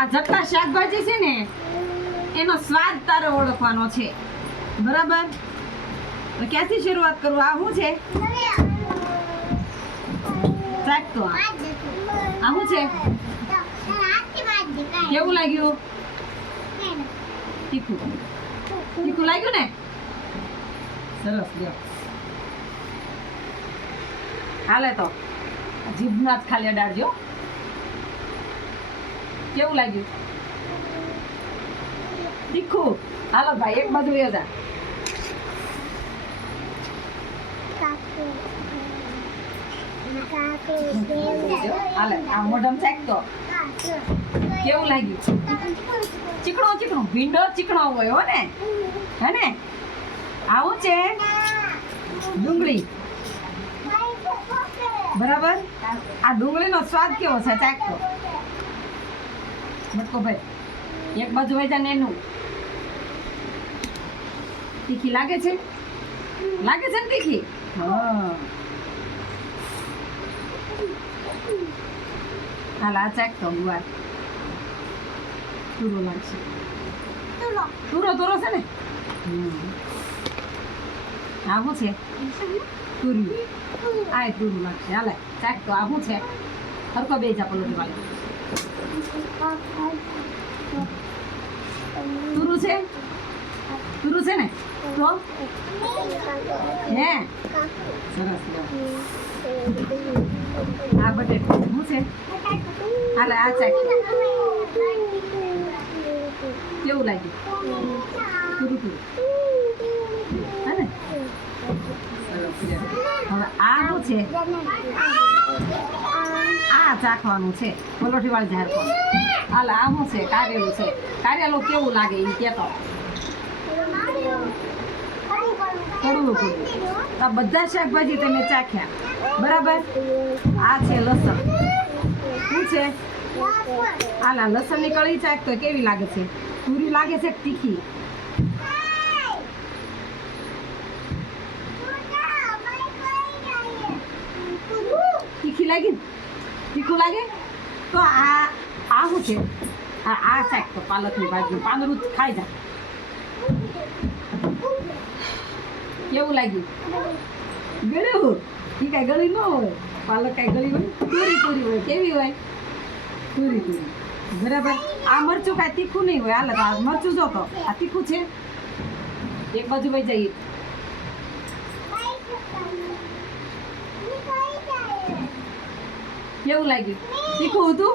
આ જેટલા શાકભાજી છે ને એનો સ્વાદ તારે ઓળખવાનો છે, બરાબર? તો ક્યાંથી શરૂઆત કરું? આ શું છે? ચાક તો આ શું છે? કેવું લાગ્યું? તીખું તીખું લાગ્યું ને? સરસ. લ્યો હાલે તો જીભના જ ખાલી અડાડજો. કેવું લાગ્યું? તીખું. હાલો ભાઈ એક બાજુ વયો જા. હાલે આ મોઢમ ચાક તો કેવું લાગ્યું? ચીકણો ચીકણો ભીંડો ચીકણો હોય હો ને, હે ને? આવું છે ડુંગળી, બરાબર? આ ડુંગળીનો સ્વાદ કેવો છે? ચાખતો બટકો ભાઈ એક બાજુ વૈજા ને એનું તીખી લાગે છે? લાગે છે ને તીખી? હા. હાલ આ ચાખતો ગુવાર તુરો લાગશે. તુરો તુરો છે ને? આવું છે તુર્યું. આ તુરું લાગશે. હાલે ચાક તો આવું છે. હરકો બે જા પલોટી વાળી. તુરું છે? તુરું છે ને? તો હે સરસ. આ બટેટું શું છે? હાલે આ ચાક કેવું લાગ્યું? તુરું તુરું હે ને? હવે આ શું છે? આ ચાખવાનું છે પલોઠી વાળી ઝાડ પર. હાલ આ શું છે? કારેલું છે. કારેલું કેવું લાગે એ કહેતો? કડવું કડવું. આ બધા શાકભાજી તમે ચાખ્યા, બરાબર? આ છે લસણ. શું છે? હાલ આ લસણની કળી ચાખતો કેવી લાગે છે? પૂરી લાગે છે તીખી? તીખી લાગી ને? તીખું લાગે તો આ શું છે? આ ચાક તો પાલકની ભાજી પાંદડું ખાઈ જા. કેવું લાગ્યું? ગળ્યું? એ કાંઈ ગળી ન હોય. પાલક કાંઈ ગળી હોય? તુરી તુરી હોય. કેવી હોય? તુરી તુરી, બરાબર? આ મરચું કાંઈ તીખું નહીં હોય. હાલ આ મરચું જો તો આ તીખું છે. એક બાજુ વહી જઈએ. કેવું લાગ્યું? તીખું હતું?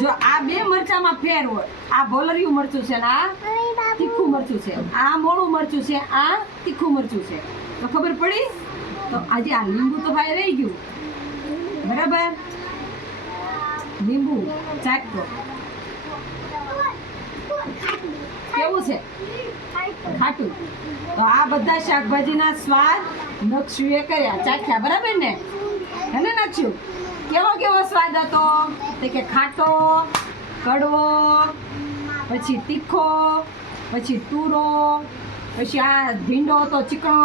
જો આ બે મરચામાં ફેર હોય. આ ભોલરિયું મરચું છે ને આ તીખું મરચું છે. આ મોળું મરચું છે, આ તીખું મરચું છે. તો ખબર પડી? તો આજે આ લીંબુ તો ભાઈ રહી ગયું, બરાબર? લીંબુ ચાખતો કેવું છે? ખાટું. તો આ બધા શાકભાજીના સ્વાદ નક્ષુએ કર્યા, ચાખ્યા, બરાબર ને? એને નક્ષુ કેવો કેવો સ્વાદ હતો? તે કે ખાટો, કડવો, પછી તીખો, પછી તુરો, પછી આ ભીંડો હતો ચીકણો,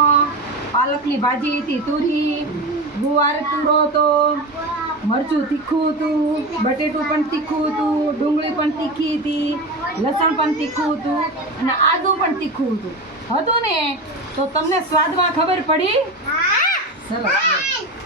પાલકની ભાજી હતી તુરી, ગુવાર તુરો હતો, મરચું તીખું હતું, બટેટું પણ તીખું હતું, ડુંગળી પણ તીખી હતી, લસણ પણ તીખું હતું અને આદું પણ તીખું હતું ને? તો તમને સ્વાદમાં ખબર પડી? સરસ.